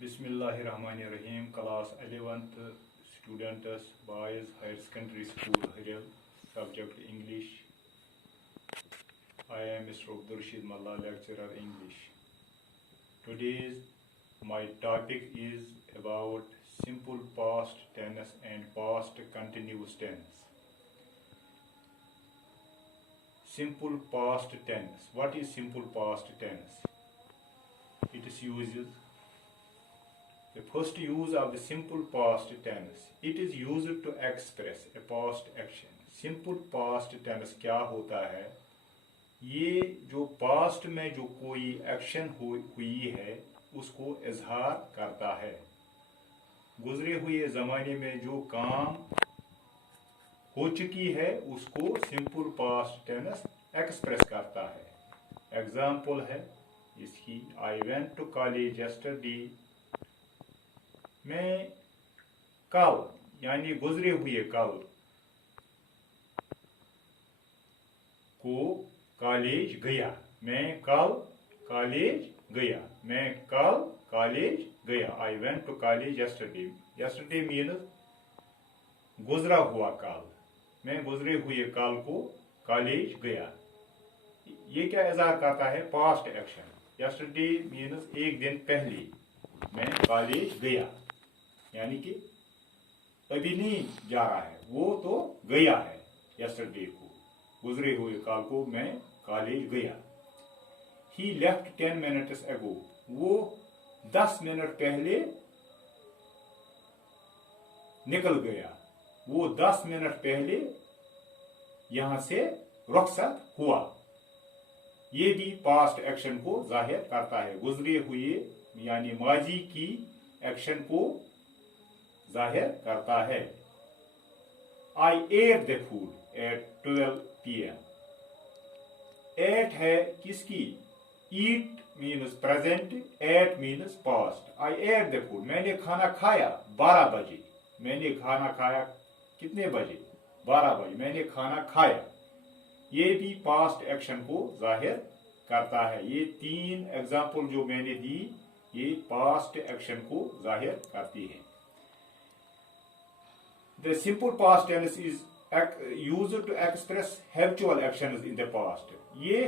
Bismillahirrahmanirrahim. Class 11th students, boys, higher secondary school, Harel, subject English. I am Mr. Abdul Rashid Mallah, lecturer English. Today's my topic is about simple past tense and past continuous tense. Simple past tense. What is simple past tense? It is uses the first use of the simple past tense. It is used to express a past action. Simple past tense क्या होता है? ये जो past में जो कोई action हुई है उसको इजहार करता है। गुजरे हुए ज़माने में जो काम हो चुकी है उसको सिंपल पास्ट टेंस एक्सप्रेस करता है। एग्जाम्पल है इसकी, I went to college yesterday. मैं कल यानी गुजरे हुए कल को कॉलेज गया। मैं कल कॉलेज गया। मैं कल कॉलेज गया। I went to college yesterday. Yesterday means गुजरा हुआ कल। मैं गुजरे हुए कल को कॉलेज गया। ये क्या इज़हार करता है? Past action. यस्टरडे मीन्स एक दिन पहले मैं कॉलेज गया, यानी कि अभी नहीं जा रहा है, वो तो गया है। यस्टरडे को, गुजरे हुए कल को मैं कॉलेज गया। ही लेफ्ट 10 मिनट्स अगो। वो 10 मिनट पहले निकल गया। वो 10 मिनट पहले यहां से रुखसत हुआ। ये भी पास्ट एक्शन को जाहिर करता है। गुजरे हुए यानी माजी की एक्शन को जाहिर करता है। I ate the food at 12 PM। Ate है किसकी? Eat means present, ate means past. I ate the food, मैंने खाना खाया 12 बजे। मैंने खाना खाया कितने बजे? 12 बजे मैंने खाना खाया। ये भी पास्ट एक्शन को जाहिर करता है। ये 3 एग्जाम्पल जो मैंने दी ये पास्ट एक्शन को जाहिर करती है। The simple past tense is used to express habitual actions in the past. ये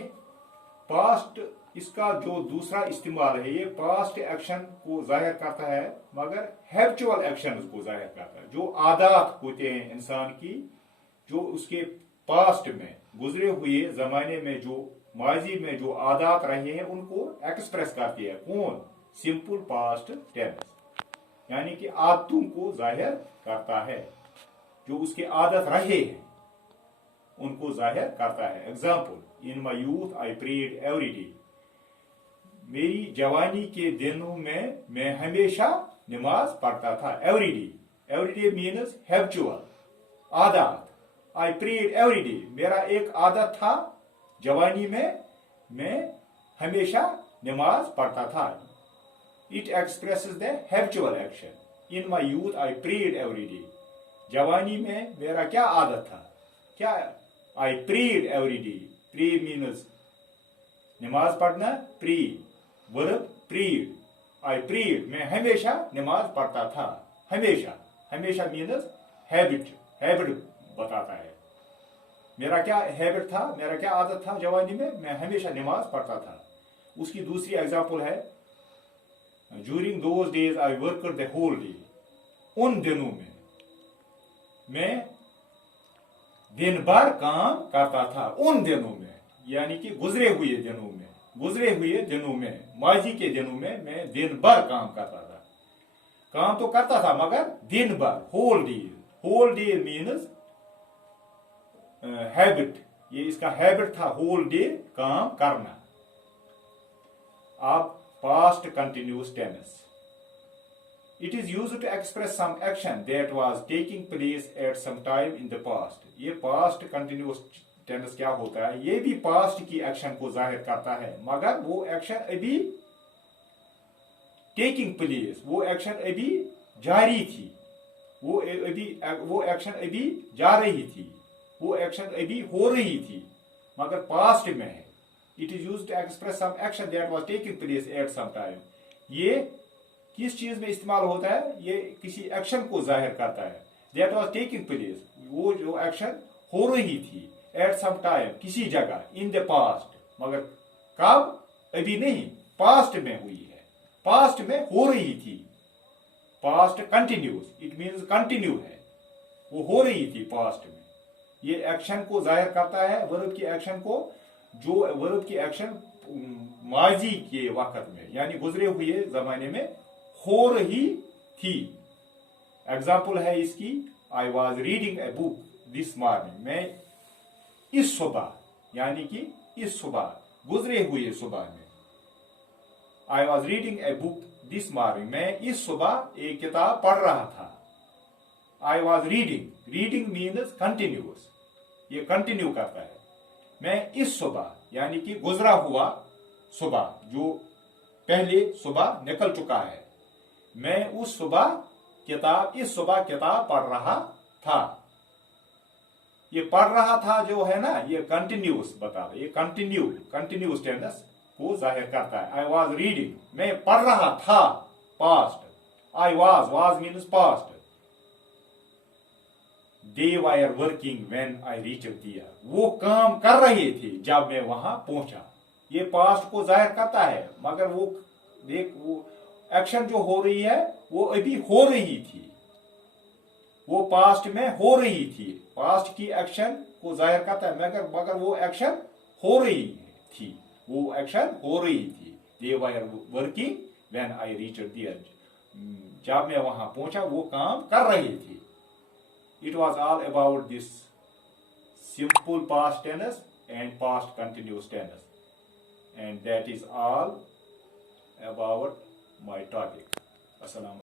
पास्ट इसका जो दूसरा इस्तेमाल है, ये पास्ट एक्शन को जाहिर करता है मगर हैबिचुअल एक्शन को जाहिर करता है। जो आदत होते हैं इंसान की, जो उसके पास्ट में गुजरे हुए जमाने में जो माजी में जो आदत रहे हैं उनको एक्सप्रेस करती है। कौन? सिंपल पास्ट टेंस, यानी कि आदतों को जाहिर करता है। जो उसके आदत रहे हैं उनको जाहिर करता है। Example, in my youth I prayed every day. मेरी जवानी के दिनों में मैं हमेशा नमाज पढ़ता था। एवरी डे मीन्स हैबिचुअल, आदत। आई प्रेड एवरी डे, मेरा एक आदत था जवानी में, मैं हमेशा नमाज पढ़ता था। It expresses the habitual action. In my youth I prayed every day. जवानी में मेरा क्या आदत था? क्या? I prayed every day. Pray means नमाज पढ़ना, pray verb prayed. I prayed, मैं हमेशा नमाज पढ़ता था। हमेशा, हमेशा मीन्स हैबिट, हैबिट बताता है। मेरा क्या हैबिट था, मेरा क्या आदत था जवानी में? मैं हमेशा नमाज पढ़ता था। उसकी दूसरी एग्जाम्पल है, during those days I worked the whole day. उन दिनों में मैं दिन भर काम करता था। उन दिनों में यानी कि गुजरे हुए दिनों में, गुजरे हुए दिनों में, माजी के दिनों में मैं दिन भर काम करता था। काम तो करता था मगर दिन भर, whole day. Whole day means habit. ये इसका हैबिट था होल डे काम करना। अब past continuous tense. It is used to express some action that was taking place at some time in the past. ये past continuous tense क्या होता है? ये भी past की एक्शन को जाहिर करता है मगर वो एक्शन अभी taking place, वो एक्शन अभी जारी थी, वो एक्शन अभी जा रही थी, वो एक्शन अभी हो रही थी मगर past में है। It is used to express some action that was taking place at some time. ये किस चीज में इस्तेमाल होता है, ये किसी एक्शन को जाहिर करता है। दैट वाज टेकिंग प्लेस, वो जो एक्शन हो रही थी एट सम टाइम, किसी जगह, इन द पास्ट, मगर कब, अभी नहीं, पास्ट में हुई है, पास्ट में हो रही थी। Past continuous, it means continue है, वो हो रही थी पास्ट में। ये एक्शन को जाहिर करता है, वर्ब की एक्शन को, जो वर्ब की एक्शन माजी के वक्त में यानी गुजरे हुए जमाने में हो रही थी। एग्जाम्पल है इसकी, I was reading a book this morning, मैं इस सुबह, यानी कि इस सुबह, गुजरे हुए सुबह में। I was reading a book this morning, मैं इस सुबह एक किताब पढ़ रहा था। I was reading, reading means continuous, ये कंटिन्यू करता है। मैं इस सुबह, यानी कि गुजरा हुआ सुबह, जो पहले सुबह निकल चुका है, मैं उस सुबह किताब, इस सुबह किताब पढ़ रहा था। ये पढ़ रहा था जो है ना, ये कंटिन्यूस बता रहा है, ये कंटिन्यूस टेंस को जाहिर करता है। आई वॉज रीडिंग, मैं पढ़ रहा था, past. I was means past. They were working when I reached there, वो काम कर रहे थे जब मैं वहां पहुंचा। ये पास्ट को जाहिर करता है, मगर वो देख, वो एक्शन जो हो रही है वो अभी हो रही थी, वो पास्ट में हो रही थी। पास्ट की एक्शन को जाहिर करता है, मगर वो एक्शन हो रही थी, वो एक्शन हो रही थी। They were working when I reached there, जब मैं वहां पहुंचा वो काम कर रहे थे। It was all about this simple past tense and past continuous tense, and that is all about my topic. Assalamu